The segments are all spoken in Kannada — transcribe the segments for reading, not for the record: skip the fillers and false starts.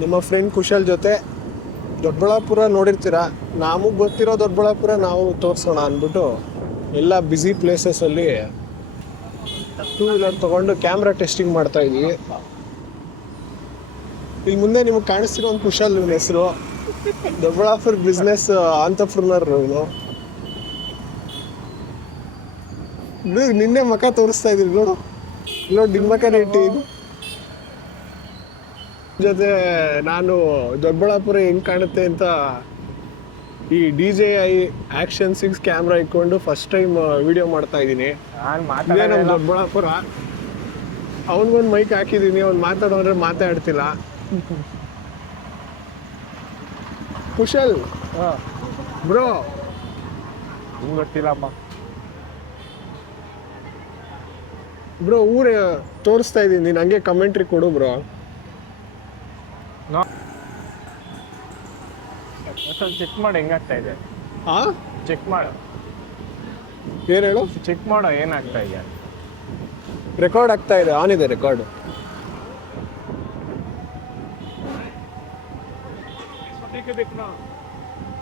ನಮ್ಮ ಫ್ರೆಂಡ್ ಕುಶಲ್ ಜೊತೆ ದೊಡ್ಡಬಳ್ಳಾಪುರ ನೋಡಿರ್ತೀರ. ನಮಗೆ ಗೊತ್ತಿರೋ ದೊಡ್ಡಬಳ್ಳಾಪುರ ನಾವು ತೋರಿಸೋಣ ಅಂದ್ಬಿಟ್ಟು ಎಲ್ಲ ಬ್ಯುಸಿ ಪ್ಲೇಸಸಲ್ಲಿ ಟೂ ವೀಲರ್ ತೊಗೊಂಡು ಕ್ಯಾಮ್ರಾ ಟೆಸ್ಟಿಂಗ್ ಮಾಡ್ತಾ ಇದ್ದೀವಿ. ಇಲ್ಲಿ ಮುಂದೆ ನಿಮಗೆ ಕಾಣಿಸ್ತಿರೋ ಒಂದು ಕುಶಲ್ ಇವನ ಹೆಸರು. ದೊಡ್ಡಬಳ್ಳಾಪುರ ಬಿಸ್ನೆಸ್ ಆಂಟರ್ಪ್ರಿನರ್ ಇವನು. ನಿನ್ನೆ ಮಕ ತೋರಿಸ್ತಾ ಇದ್ದೀವಿ ನೋಡು. ನೋಡಿ ನಿಮ್ಮ ಮಕನೇ ಇಟ್ಟಿದ್ದೀನಿ. ಜೊತೆ ನಾನು ದೊಡ್ಡಬಳ್ಳಾಪುರ ಹೆಂಗ್ ಕಾಣುತ್ತೆ ಅಂತ ಈ DJI Action 6 ಕ್ಯಾಮ್ರಾ ಇಟ್ಕೊಂಡು ಫಸ್ಟ್ ಟೈಮ್ ವಿಡಿಯೋ ಮಾಡ್ತಾ ಇದ್ದೀನಿ. ಇದೇ ನಮ್ಮ ದೊಡ್ಡಬಳ್ಳಾಪುರ. ಅವನಿಗೊಂದು ಮೈಕ್ ಹಾಕಿದ್ದೀನಿ, ಅವ್ನು ಮಾತಾಡೋದ್ರೆ ಮಾತಾಡ್ತಿಲ್ಲ. ಕುಶಲ್ ಬ್ರೋ ಗೊತ್ತಿಲ್ಲಪ್ಪ ಬ್ರೋ, ಊರೇ ತೋರಿಸ್ತಾ ಇದ್ದೀನಿ, ನೀನು ಹಂಗೆ ಕಮೆಂಟ್ರಿ ಕೊಡು ಬ್ರೋ. ಚೆಕ್ ಮಾಡು ಹೆಂಗಾಗ್ತಾ ಇದೆ. ಚೆಕ್ ಮಾಡು, ಏನು ಹೇಳು. ಚೆಕ್ ಮಾಡೋ ಏನಾಗ್ತಾ ಇದೆ. ರೆಕಾರ್ಡ್ ಆಗ್ತಾ ಇದೆ, ಆನ್ ಇದೆ ರೆಕಾರ್ಡ್.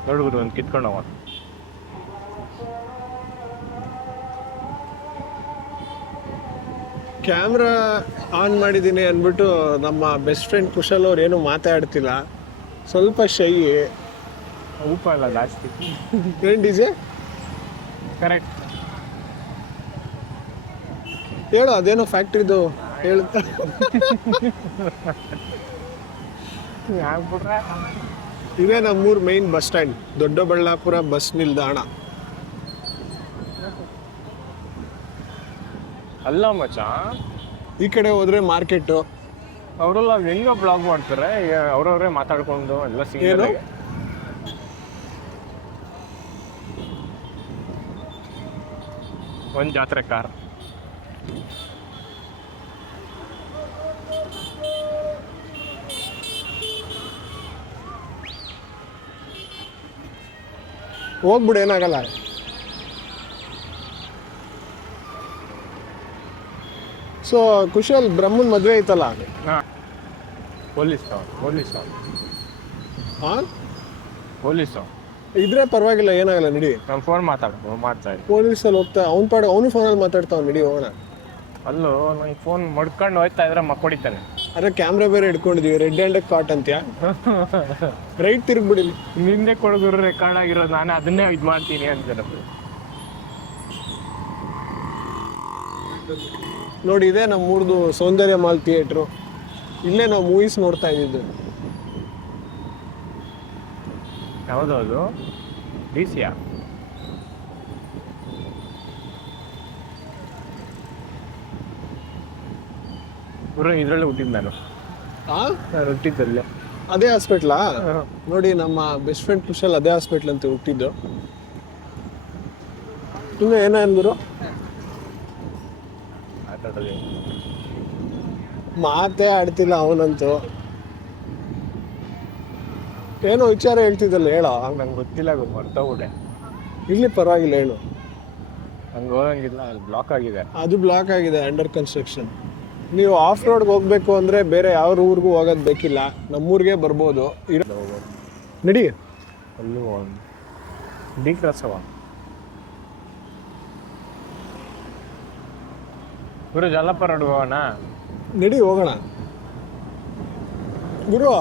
ನೋಡ್ಬೋದು ಒಂದು ಕಿತ್ಕೊಂಡು ಹೋಗ. ಕ್ಯಾಮ್ರಾ ಆನ್ ಮಾಡಿದ್ದೀನಿ ಅಂದ್ಬಿಟ್ಟು ನಮ್ಮ ಬೆಸ್ಟ್ ಫ್ರೆಂಡ್ ಕುಶಲ್ ಅವ್ರು ಏನು ಮಾತಾಡ್ತಿಲ್ಲ, ಸ್ವಲ್ಪ ಶೈ. ಉಪ್ಪ ಇಲ್ಲ ಜಾಸ್ತಿ. ಏನು ಡಿಜೆ ಕರೆಕ್ಟ್ ಹೇಳು, ಅದೇನೋ ಫ್ಯಾಕ್ಟ್ರಿದು ಹೇಳುತ್ತಾ. ಆಗ್ಬಿಟ್ರೆ ಇದೇ ನಮ್ಮೂರು main bus stand, Doddaballapura bus ನಿಲ್ದಾಣ. ಅಲ್ಲ ಮಚ್ಚ, ಈ ಕಡೆ ಹೋದ್ರೆ ಮಾರ್ಕೆಟು. ಅವರೆಲ್ಲ ಹೆಂಗ ಬ್ಲಾಗ್ ಮಾಡ್ತಾರೆ, ಅವ್ರವ್ರೇ ಮಾತಾಡ್ಕೊಂಡು ಎಲ್ಲ ಸಿಂಗಲ್. ಒಂದು ಜಾತ್ರೆ ಕಾರ್. ಹೋಗ್ಬಿಡು, ಏನಾಗಲ್ಲ. ಸೊ ಕುಶಲ್, ಬ್ರಹ್ಮನ್ ಮದುವೆ ಐತಲ್ಲ. ಪೊಲೀಸ್ ಹಾಂ, ಪೊಲೀಸು ಇದ್ರೆ ಪರವಾಗಿಲ್ಲ, ಏನಾಗಲ್ಲ, ನಡಿ. ನಾನು ಫೋನ್ ಮಾಡ್ತಾ ಇದ್ದೆ. ಪೊಲೀಸಲ್ಲಿ ಹೋಗ್ತಾ ಅವನು ಫೋನಲ್ಲಿ ಮಾತಾಡ್ತಾವ, ನಡಿ ಹೋಗೋಣ. ಅಲ್ಲೂ ನಂಗೆ ಫೋನ್ ಮಡ್ಕೊಂಡು ಹೋಯ್ತಾ ಇದ್ರೆ ಮಕ್ಕೊಡಿತಾನೆ. ಅದೇ ಕ್ಯಾಮ್ರಾ ಬೇರೆ ಇಟ್ಕೊಂಡಿದೀವಿ, ರೆಡ್ ಹ್ಯಾಂಡ್ ಕಾಟ್ ಅಂತ್ಯಾ. ರೈಟ್ ತಿರುಗ್ಬಿಡಿ. ನಿಂದೆ ಕೊಡಗುರು ರೆಕಾರ್ಡ್ ಆಗಿರೋದು, ನಾನು ಅದನ್ನೇ ಇದು ಮಾಡ್ತೀನಿ ಅಂತ. ನೋಡಿ, ಇದೆ ನಮ್ಮೂರ್ದು ಸೌಂದರ್ಯ ಮಾಲ್ ಥಿಯೇಟ್ರು. ಇಲ್ಲೇ ನಾವು ಮೂವೀಸ್ ನೋಡ್ತಾ ಇದ್ದಿದ್ದು. ಯಾವುದದು? DCಯ? ಇದರಲ್ಲೇ ಹುಟ್ಟಿದ್ದು ನಾನು. ಹುಟ್ಟಿದ್ದಲ್ಲೇ ಅದೇ ಹಾಸ್ಪಿಟ್ಲಾ? ನೋಡಿ, ನಮ್ಮ ಬೆಸ್ಟ್ ಫ್ರೆಂಡ್ ಕುಶಲ್ ಅದೇ ಹಾಸ್ಪಿಟ್ಲ್ ಅಂತ ಹುಟ್ಟಿದ್ದು. ಇನ್ನು ಏನ ಅಂದ್ರು, ಮಾತೇ ಆಡ್ತಿಲ್ಲ ಅವನಂತೂ. ಏನೋ ವಿಚಾರ ಹೇಳ್ತಿದ್ದಲ್ಲ, ಹೇಳ. ನಂಗೆ ಗೊತ್ತಿಲ್ಲ, ಮರ್ತೋಗ್ಬಿಟ್ಟೆ. ಇಲ್ಲಿ ಪರವಾಗಿಲ್ಲ, ಹೇಳು. ಹಂಗೆ ಹೋಗಂಗಿಲ್ಲ, ಅಲ್ಲಿ ಬ್ಲಾಕ್ ಆಗಿದೆ. ಅದು ಬ್ಲಾಕ್ ಆಗಿದೆ, ಅಂಡರ್ ಕನ್ಸ್ಟ್ರಕ್ಷನ್. ನೀವು ಆಫ್ ರೋಡ್ಗೆ ಹೋಗ್ಬೇಕು ಅಂದರೆ ಬೇರೆ ಯಾವ ಊರಿಗೂ ಹೋಗೋದು ಬೇಕಿಲ್ಲ, ನಮ್ಮೂರಿಗೆ ಬರ್ಬೋದು. ನಡಿ. ಅಲ್ಲೂ ಡಿ ಕ್ರಾಸವ ಗುರು, ಜಲಪ ರೋಡ್ ಹೋಗೋಣ. ನಡಿ ಹೋಗೋಣ ಗುರು.